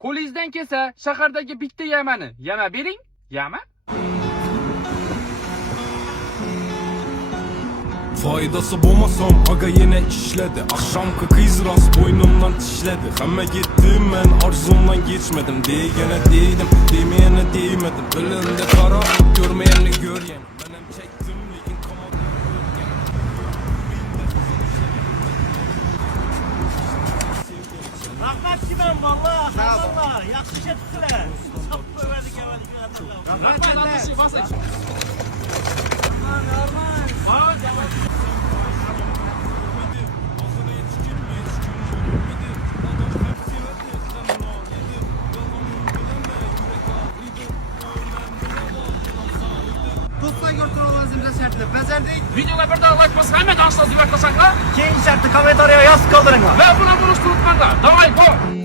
Qo'lingizdan kelsa, shahardagi bitta yamani yama bering. Yama? Faydası bo'lmasam aga yine işledi. Akşamki kız rast boynumdan tişledi. Hamma gittim ben arzumdan geçmedim. Degene değdim, demeyene değmedim. Ölümde kara, görmeyeni göryen. Benim çektim lekin kamadım. Rahmat kimem valla. Valla yaxshi ketdilar. Sappa verdik evvelki adamlar. Rahmat, basing. Do'stlar ko'rib turganingizda shartni bajardik. Videoga bir daha like bosing, hamma do'stlar divar qilsanglar. Keyingi shartni kommentariyaga yozib qoldiringlar. Va buni unutmanglar. Давай, go!